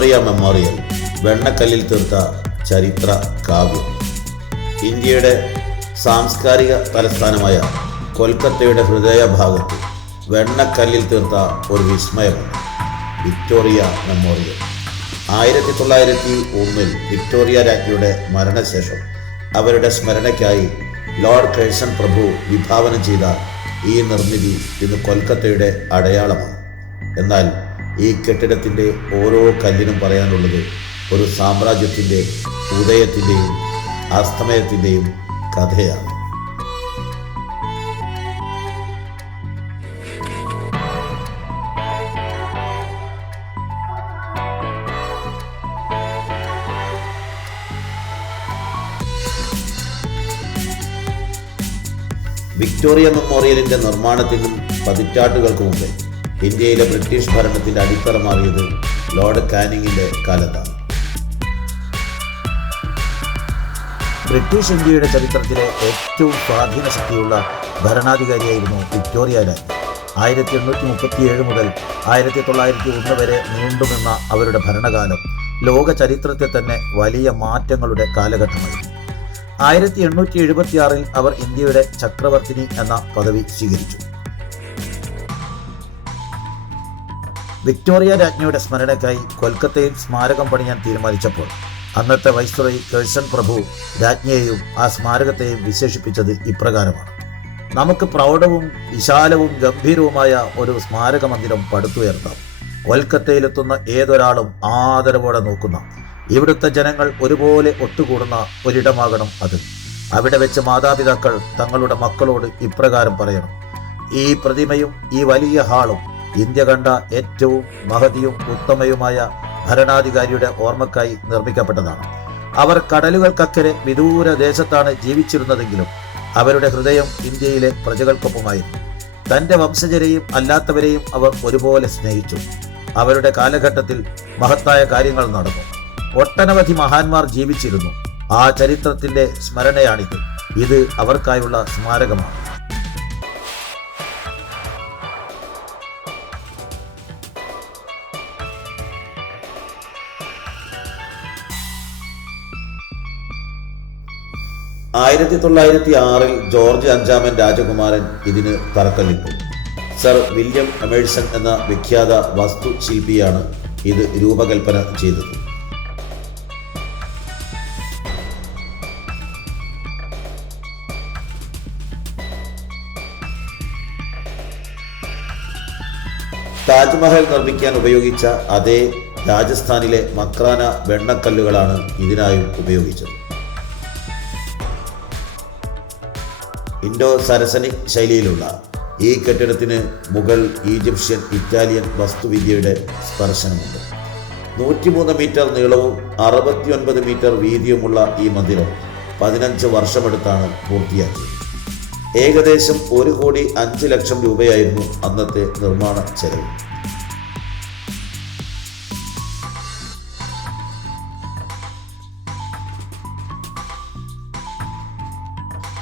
Victoria memorial വെണ്ണക്കല്ലിൽ തീർത്ത ചരിത്ര കാവ്യം. ഇന്ത്യയുടെ സാംസ്കാരിക തലസ്ഥാനമായ കൊൽക്കത്തയുടെ ഹൃദയഭാഗത്ത് വെണ്ണക്കല്ലിൽ തീർത്ത ഒരു വിസ്മയമാണ്. വിക്ടോറിയ മെമ്മോറിയൽ ആയിരത്തി തൊള്ളായിരത്തി ഒന്നിൽ വിക്ടോറിയ രാജ്ഞിയുടെ മരണശേഷം അവരുടെ സ്മരണയ്ക്കായി ലോർഡ് കേഴ്സൺ പ്രഭു വിഭാവനം ചെയ്ത ഈ നിർമ്മിതി ഇന്ന് കൊൽക്കത്തയുടെ അടയാളമാണ്. എന്നാൽ ഈ കെട്ടിടത്തിന്റെ ഓരോ കല്ലിനും പറയാനുള്ളത് ഒരു സാമ്രാജ്യത്തിന്റെ ഉദയത്തിന്റെയും അസ്തമയത്തിന്റെയും കഥയാണ്. വിക്ടോറിയ മെമ്മോറിയലിന്റെ നിർമ്മാണത്തിനും പതിറ്റാണ്ടുകൾക്ക് മുമ്പേ ഇന്ത്യയിലെ ബ്രിട്ടീഷ് ഭരണത്തിന്റെ അടിത്തറ മാറിയത് ലോർഡ് കാനിങ്ങിന്റെ കാലത്താണ്. ബ്രിട്ടീഷ് ഇന്ത്യയുടെ ചരിത്രത്തിലെ ഏറ്റവും സ്വാധീന ശക്തിയുള്ള ഭരണാധികാരിയായിരുന്നു വിക്ടോറിയ രാജ്ഞി ആയിരത്തി എണ്ണൂറ്റി മുപ്പത്തിയേഴ് മുതൽ ആയിരത്തി തൊള്ളായിരത്തി ഒന്ന് വരെ നീണ്ടുനിന്ന അവരുടെ ഭരണകാലം ലോക ചരിത്രത്തെ തന്നെ വലിയ മാറ്റങ്ങളുടെ കാലഘട്ടമായിരുന്നു. ആയിരത്തി എണ്ണൂറ്റി എഴുപത്തി ആറിൽ അവർ ഇന്ത്യയുടെ ചക്രവർത്തിനി എന്ന പദവി സ്വീകരിച്ചു. വിക്ടോറിയ രാജ്ഞിയുടെ സ്മരണയ്ക്കായി കൊൽക്കത്തയിൽ സ്മാരകം പണിയാൻ തീരുമാനിച്ചപ്പോൾ അന്നത്തെ വൈസ്രോയി കേഴ്സൺ പ്രഭു രാജ്ഞിയെയും ആ സ്മാരകത്തെയും വിശേഷിപ്പിച്ചത് ഇപ്രകാരമാണ്. നമുക്ക് പ്രൗഢവും വിശാലവും ഗംഭീരവുമായ ഒരു സ്മാരക മന്ദിരം പടുത്തുയർത്താം. കൊൽക്കത്തയിലെത്തുന്ന ഏതൊരാളും ആദരവോടെ നോക്കുന്ന ഇവിടുത്തെ ജനങ്ങൾ ഒരുപോലെ ഒത്തുകൂടുന്ന ഒരിടമാകണം അത്. അവിടെ വെച്ച് മാതാപിതാക്കൾ തങ്ങളുടെ മക്കളോട് ഇപ്രകാരം പറയണം. ഈ പ്രതിമയും ഈ വലിയ ഹാളും ഇന്ത്യ കണ്ട ഏറ്റവും മഹതിയും ഉത്തമയുമായ ഭരണാധികാരിയുടെ ഓർമ്മക്കായി നിർമ്മിക്കപ്പെട്ടതാണ്. അവർ കടലുകൾക്കക്കരെ വിദൂര ദേശത്താണ് ജീവിച്ചിരുന്നതെങ്കിലും അവരുടെ ഹൃദയം ഇന്ത്യയിലെ പ്രജകൾക്കൊപ്പമായിരുന്നു. തന്റെ വംശജരെയും അല്ലാത്തവരെയും അവർ ഒരുപോലെ സ്നേഹിച്ചു. അവരുടെ കാലഘട്ടത്തിൽ മഹത്തായ കാര്യങ്ങൾ നടന്നു. ഒട്ടനവധി മഹാന്മാർ ജീവിച്ചിരുന്നു. ആ ചരിത്രത്തിന്റെ സ്മരണയാണിത്. ഇത് അവർക്കായുള്ള സ്മാരകമാണ്. ആയിരത്തി തൊള്ളായിരത്തി ആറിൽ ജോർജ് അഞ്ചാമൻ രാജകുമാരൻ ഇതിന് തറക്കല്ലിട്ടു. സർ വില്യം എമേഴ്സൺ എന്ന വിഖ്യാത വാസ്തുശില്പിയാണ് ഇത് രൂപകൽപ്പന ചെയ്തത്. താജ്മഹൽ നിർമ്മിക്കാൻ ഉപയോഗിച്ച അതേ രാജസ്ഥാനിലെ മക്രാന വെണ്ണക്കല്ലുകളാണ് ഇതിനായും ഉപയോഗിച്ചത്. ഇൻഡോ സരസനിക് ശൈലിയിലുള്ള ഈ കെട്ടിടത്തിന് മുഗൾ ഈജിപ്ഷ്യൻ ഇറ്റാലിയൻ വസ്തുവിദ്യയുടെ സ്പർശനമുണ്ട്. നൂറ്റിമൂന്ന് മീറ്റർ നീളവും അറുപത്തിയൊൻപത് മീറ്റർ വീതിയുമുള്ള ഈ മന്ദിരം പതിനഞ്ച് വർഷമെടുത്താണ് പൂർത്തിയാക്കിയത്. ഏകദേശം ഒരു കോടി അഞ്ച് ലക്ഷം രൂപയായിരുന്നു അന്നത്തെ നിർമ്മാണ ചെലവ്.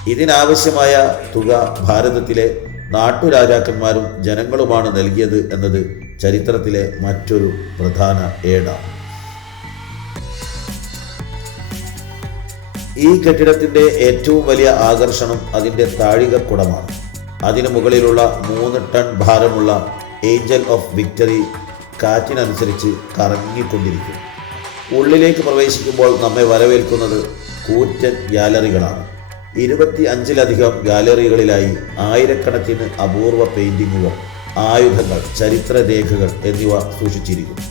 ഇതിനാവശ്യമായ തുക ഭാരതത്തിലെ നാട്ടുരാജാക്കന്മാരും ജനങ്ങളുമാണ് നൽകിയത് എന്നത് ചരിത്രത്തിലെ മറ്റൊരു പ്രധാന ഏടാണ് ഈ കെട്ടിടത്തിന്റെ ഏറ്റവും വലിയ ആകർഷണം അതിന്റെ താഴികക്കുടമാണ്. അതിനു മുകളിലുള്ള മൂന്ന് ടൺ ഭാരമുള്ള ഏഞ്ചൽ ഓഫ് വിക്ടറി കാറ്റിനനുസരിച്ച് കറങ്ങിക്കൊണ്ടിരിക്കും. ഉള്ളിലേക്ക് പ്രവേശിക്കുമ്പോൾ നമ്മെ വരവേൽക്കുന്നത് കൂറ്റൻ ഗാലറികളാണ്. ഇരുപത്തി അഞ്ചിലധികം ഗാലറികളിലായി ആയിരക്കണക്കിന് അപൂർവ പെയിന്റിങ്ങുകൾ ആയുധങ്ങൾ ചരിത്രരേഖകൾ എന്നിവ സൂക്ഷിച്ചിരിക്കുന്നു.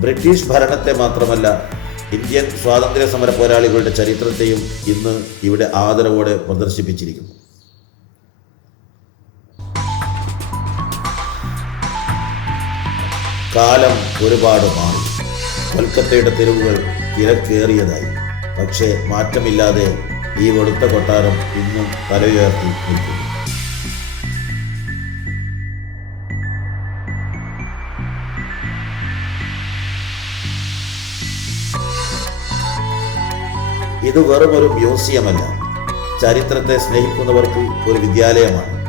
ബ്രിട്ടീഷ് ഭരണത്തെ മാത്രമല്ല ഇന്ത്യൻ സ്വാതന്ത്ര്യ സമര പോരാളികളുടെ ചരിത്രത്തെയും ഇന്ന് ഇവിടെ ആദരവോടെ പ്രദർശിപ്പിച്ചിരിക്കുന്നു. കാലം ഒരുപാട് മാറി. കൊൽക്കത്തയുടെ തെരുവുകൾ തിരക്കേറിയതായി പക്ഷേ മാറ്റമില്ലാതെ ഈ വെളുത്ത കൊട്ടാരം ഇന്നും തലയുയർത്തി നിൽക്കുന്നു. ഇത് വെറും ഒരു മ്യൂസിയമല്ല. ചരിത്രത്തെ സ്നേഹിക്കുന്നവർക്ക് ഒരു വിദ്യാലയമാണ്.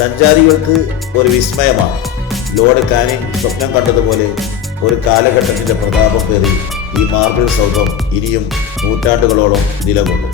സഞ്ചാരികൾക്ക് ഒരു വിസ്മയമാണ്. ലോഡ് കാനിങ് സ്വപ്നം കണ്ടതുപോലെ ഒരു കാലഘട്ടത്തിന്റെ പ്രതാപം പേറി ഈ മാർബിൾ സൗധം ഇനിയും നൂറ്റാണ്ടുകളോളം നിലകൊള്ളും.